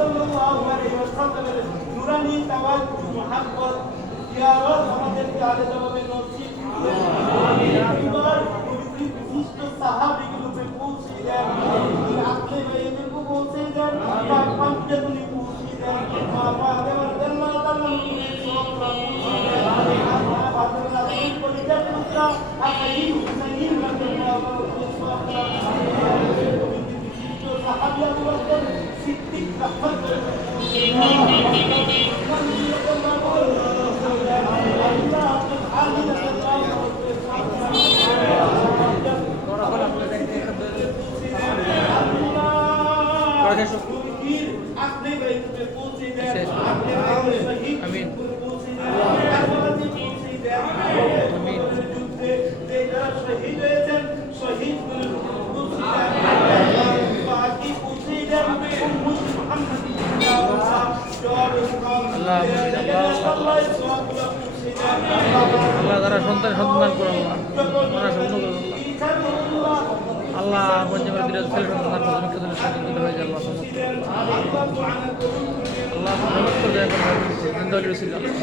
সাল্লাল্লাহু আলাইহি ওয়াসাল্লামের নূরানি তাওয়াজ্জুহ মুহাব্বত জিয়ারত আমাদেরকে আলে জবাবে নসিব আমিন। বিশিষ্ট সাহাবীগুলোকে পৌঁছে দেন, আপনি ভাইদেরকে পৌঁছে দেন, পাক পাঞ্জাবি পৌঁছে দেন, মা দেওয়ার দেল্লা তাআলা সওয়াবটা পৌঁছে দেন। আল্লাহ বাদরুল্লাহ পরিজাত মুদ্রা আকাইম হুসাইন রাদিয়াল্লাহু আনহু সওয়াবটা বিশিষ্ট সাহাবী আবু বকর সিদ্দিক রাহমাতুল্লাহ আল্লাহ তারা সন্তান সন্তান করো আল্লাহ পঞ্চমের দিনে ছেলে সন্তান সন্তান হয়ে যাবে আল্লাহ রহমত করে দয়া করে ছিল আল্লাহ